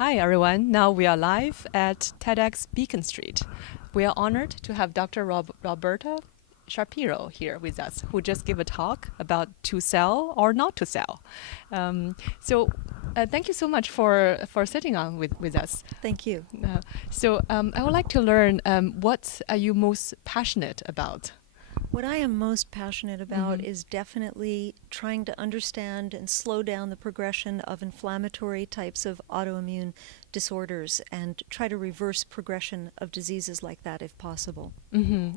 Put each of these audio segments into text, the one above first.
Hi everyone, now we are live at TEDxBeaconStreet. We are honored to have Dr. Roberta Shapiro here with us, who just gave a talk about to sell or not to sell. Thank you so much for sitting on with us. Thank you. I would like to learn what are you most passionate about? What I am most passionate about is definitely trying to understand and slow down the progression of inflammatory types of autoimmune disorders and try to reverse progression of diseases like that if possible.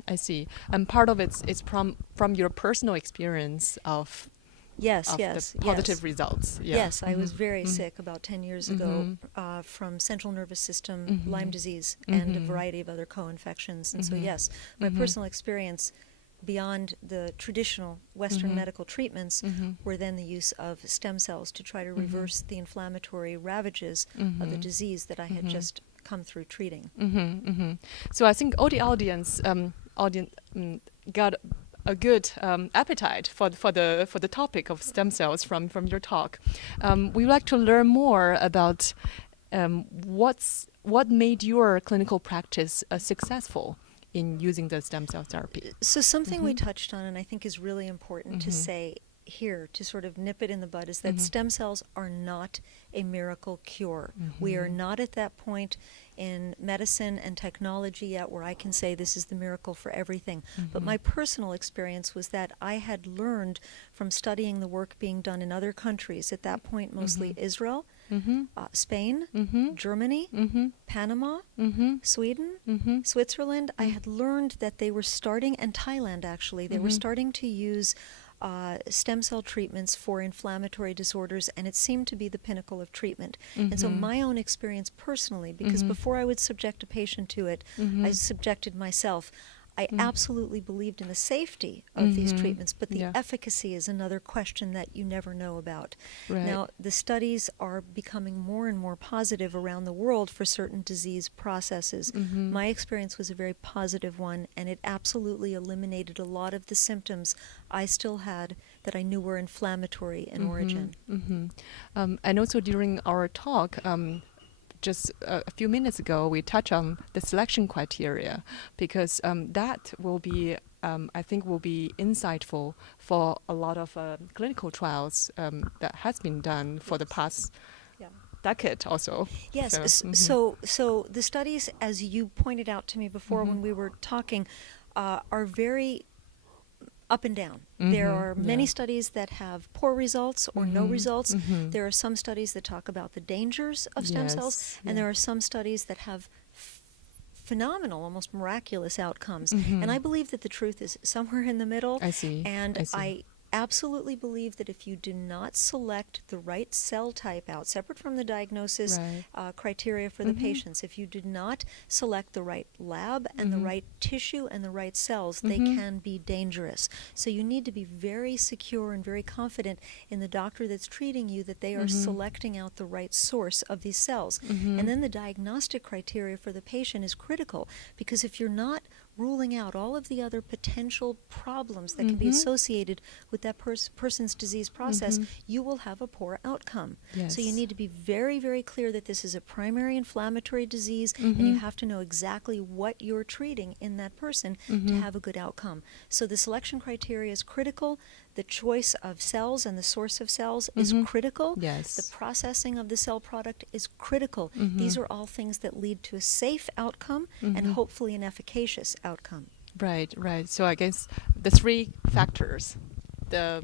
I see. And part of it is from your personal experience of the positive results. Yeah. Yes, I was very sick about 10 years ago from central nervous system Lyme disease and a variety of other co-infections. And so yes, my personal experience beyond the traditional Western medical treatments were then the use of stem cells to try to reverse the inflammatory ravages of the disease that I had just come through treating. So I think all the audience got a good appetite for the topic of stem cells from your talk. We would like to learn more about what made your clinical practice successful in using the stem cell therapy. So something we touched on and I think is really important to say here, to sort of nip it in the bud, is that stem cells are not a miracle cure. We are not at that point in medicine and technology yet where I can say this is the miracle for everything. But my personal experience was that I had learned from studying the work being done in other countries, at that point mostly Israel, Spain, Germany, Panama, Sweden, Switzerland. I had learned that they were starting, and Thailand actually, they were starting to use stem cell treatments for inflammatory disorders, and it seemed to be the pinnacle of treatment. And so my own experience personally, because before I would subject a patient to it, I subjected myself. I absolutely believed in the safety of these treatments, but the efficacy is another question that you never know about. Right. Now, the studies are becoming more and more positive around the world for certain disease processes. My experience was a very positive one, and it absolutely eliminated a lot of the symptoms I still had that I knew were inflammatory in origin. And also during our talk, just a few minutes ago, we touched on the selection criteria because that will be, I think, will be insightful for a lot of clinical trials that has been done for the past decade also. Yes, so the studies, as you pointed out to me before when we were talking, are very up and down. There are many studies that have poor results or no results. There are some studies that talk about the dangers of stem cells, and there are some studies that have phenomenal, almost miraculous outcomes. And I believe that the truth is somewhere in the middle. I see. And I absolutely believe that if you do not select the right cell type out, separate from the diagnosis criteria for the patients, if you do not select the right lab and the right tissue and the right cells, they can be dangerous. So you need to be very secure and very confident in the doctor that's treating you that they are selecting out the right source of these cells. And then the diagnostic criteria for the patient is critical, because if you're not ruling out all of the other potential problems that can be associated with that person's disease process, you will have a poor outcome. So you need to be very, very clear that this is a primary inflammatory disease, and you have to know exactly what you're treating in that person to have a good outcome. So the selection criteria is critical. The choice of cells and the source of cells is critical. Yes. The processing of the cell product is critical. These are all things that lead to a safe outcome and hopefully an efficacious outcome. Right. So I guess the three factors, the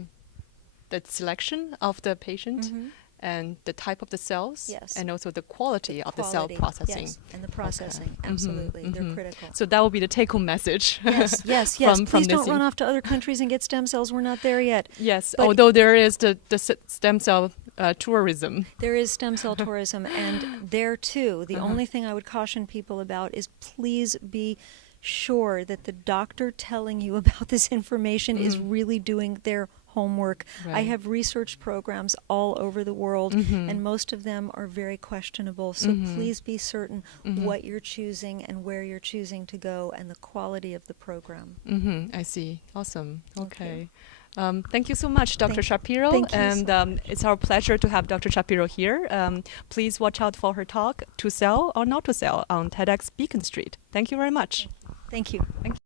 selection of the patient and the type of the cells, and also the quality of the cell processing. Yes, and the processing, absolutely, they're critical. So that will be the take-home message. Yes. Please don't run off to other countries and get stem cells. We're not there yet. Yes, but although there is the stem cell tourism. There is stem cell tourism, and there too, the only thing I would caution people about is please be sure that the doctor telling you about this information is really doing their homework. I Right. have research programs all over the world, and most of them are very questionable. So please be certain what you're choosing and where you're choosing to go and the quality of the program. I see. Awesome. Okay. Okay. Thank you so much, Dr. Shapiro. Thank you and so much. It's our pleasure to have Dr. Shapiro here. Please watch out for her talk, To Sell or Not to Sell, on TEDxBeaconStreet. Thank you very much. Thank you. Thank you.